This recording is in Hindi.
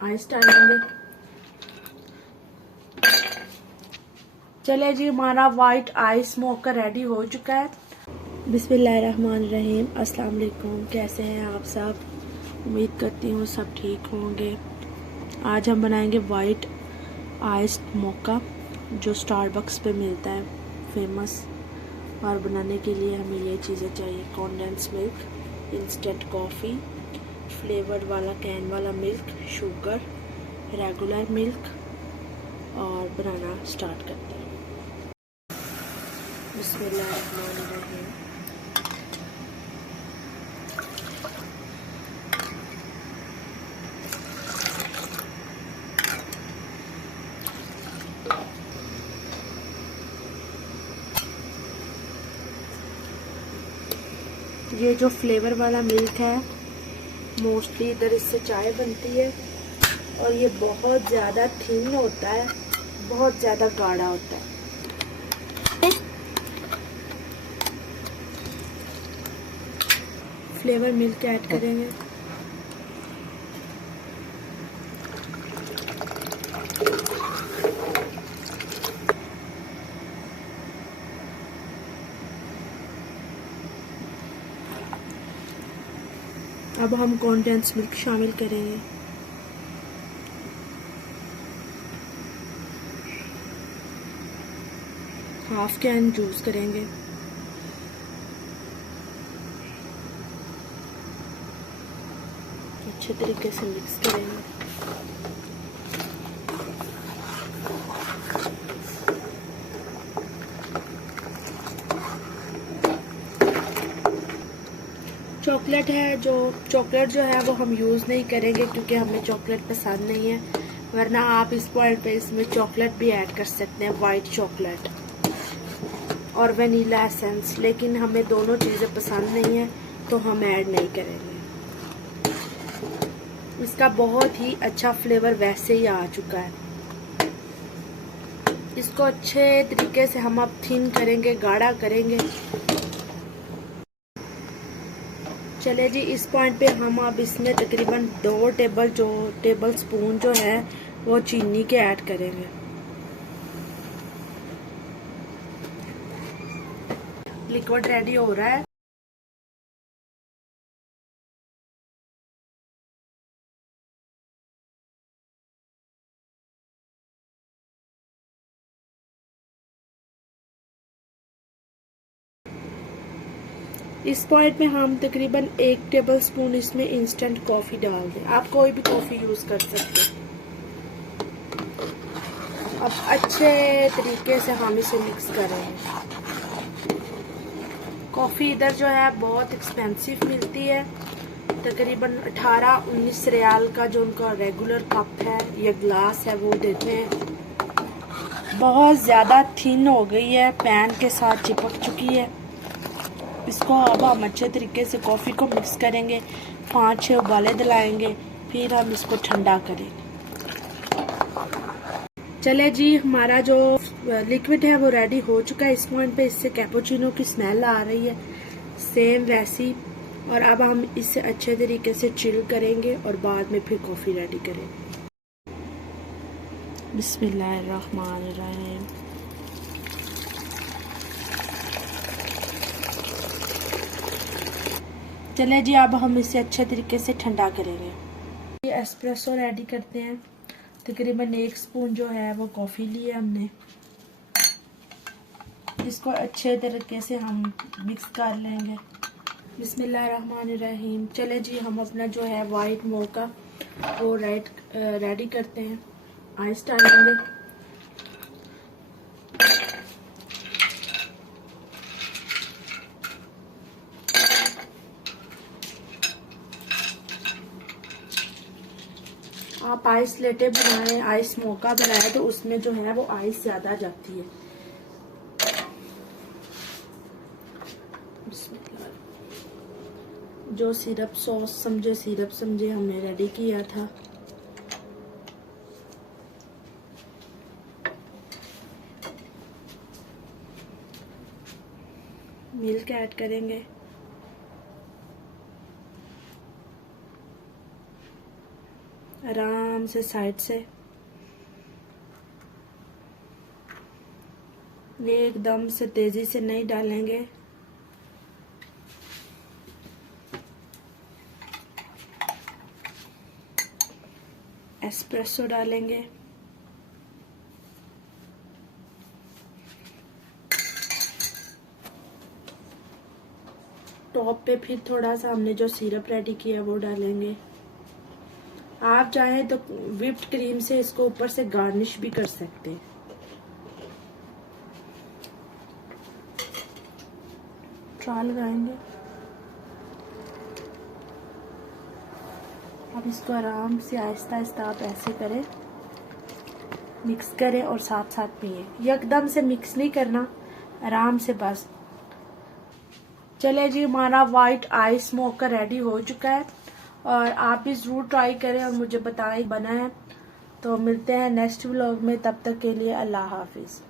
आइस डालेंगे। चले जी, हमारा वाइट आइस मोका रेडी हो चुका है। बिस्मिल्लाहिर्रहमानिर्रहीम। अस्सलाम वालेकुम। कैसे हैं आप सब? उम्मीद करती हूँ सब ठीक होंगे। आज हम बनाएंगे वाइट आइस मोका जो स्टारबक्स पे मिलता है, फेमस। और बनाने के लिए हमें ये चीज़ें चाहिए: condense milk, instant coffee, flavour वाला कैन वाला मिल्क, शुगर, रेगुलर मिल्क। और बनाना स्टार्ट करते हैं। बिस्मिल्लाहिर्रहमानिर्रहीम। ये जो फ्लेवर वाला मिल्क है, मोस्टली इधर इससे चाय बनती है और ये बहुत ज़्यादा थिन होता है, बहुत ज़्यादा गाढ़ा होता है। फ्लेवर मिल्क ऐड करेंगे। अब हम कॉन्डेंस मिल्क शामिल करेंगे। हाफ कैन जूस करेंगे। अच्छे तरीके से मिक्स करेंगे। चॉकलेट है वो हम यूज़ नहीं करेंगे क्योंकि हमें चॉकलेट पसंद नहीं है, वरना आप इस पॉइंट पे इसमें चॉकलेट भी ऐड कर सकते हैं, वाइट चॉकलेट और वनीला एसेंस, लेकिन हमें दोनों चीज़ें पसंद नहीं है तो हम ऐड नहीं करेंगे। इसका बहुत ही अच्छा फ्लेवर वैसे ही आ चुका है। इसको अच्छे तरीके से हम अब थिन करेंगे, गाढ़ा करेंगे। चले जी, इस पॉइंट पे हम अब इसमें तकरीबन 2 टेबल स्पून जो है वो चीनी के ऐड करेंगे। लिक्विड रेडी हो रहा है। इस पॉइंट में हम तकरीबन 1 टेबल स्पून इसमें इंस्टेंट कॉफ़ी डाल दें। आप कोई भी कॉफ़ी यूज़ कर सकते हैं। अब अच्छे तरीके से हम इसे मिक्स करेंगे। कॉफ़ी इधर जो है बहुत एक्सपेंसिव मिलती है, तकरीबन 18-19 रियाल का जो उनका रेगुलर कप है या ग्लास है वो देते हैं। बहुत ज़्यादा थिन हो गई है, पैन के साथ चिपक चुकी है। इसको अब हम अच्छे तरीके से कॉफ़ी को मिक्स करेंगे, 5-6 उबाले दिलाएंगे, फिर हम इसको ठंडा करेंगे। चले जी, हमारा जो लिक्विड है वो रेडी हो चुका है। इस पॉइंट पे इससे कैपुचिनो की स्मेल आ रही है, सेम वैसी। और अब हम इसे अच्छे तरीके से चिल करेंगे और बाद में फिर कॉफ़ी रेडी करेंगे। बिस्मिल्लाहिर्रहमानिर्रहीम। चले जी, अब हम इसे अच्छे तरीके से ठंडा करेंगे। ये एस्प्रेसो रेडी करते हैं। तकरीबन 1 स्पून जो है वो कॉफ़ी ली है हमने। इसको अच्छे तरीके से हम मिक्स कर लेंगे। बिस्मिल्लाहिर्रहमानिर्रहीम। चले जी, हम अपना जो है वाइट मोका वो रेडी करते हैं। आइस डालेंगे। आप आइस लेटे बनाएं, आइस मोका बनाएं तो उसमें जो है वो आइस ज़्यादा जाती है। जो सिरप समझे हमने रेडी किया था। मिल्क ऐड करेंगे। आराम से साइड से। ये एकदम से तेजी से नहीं डालेंगे। एस्प्रेसो डालेंगे। टॉप पे फिर थोड़ा सा हमने जो सिरप रेडी किया वो डालेंगे। आप चाहें तो व्हिप्ड क्रीम से इसको ऊपर से गार्निश भी कर सकते हैं। ट्रायल लगाएंगे। अब इसको आराम से आहिस्ता आहिस्ता आप ऐसे करें, मिक्स करें और साथ साथ पिए। एकदम से मिक्स नहीं करना, आराम से बस। चले जी, हमारा वाइट आइस स्मोक का रेडी हो चुका है और आप भी जरूर ट्राई करें और मुझे बताएं बना है। तो मिलते हैं नेक्स्ट व्लॉग में, तब तक के लिए अल्लाह हाफिज।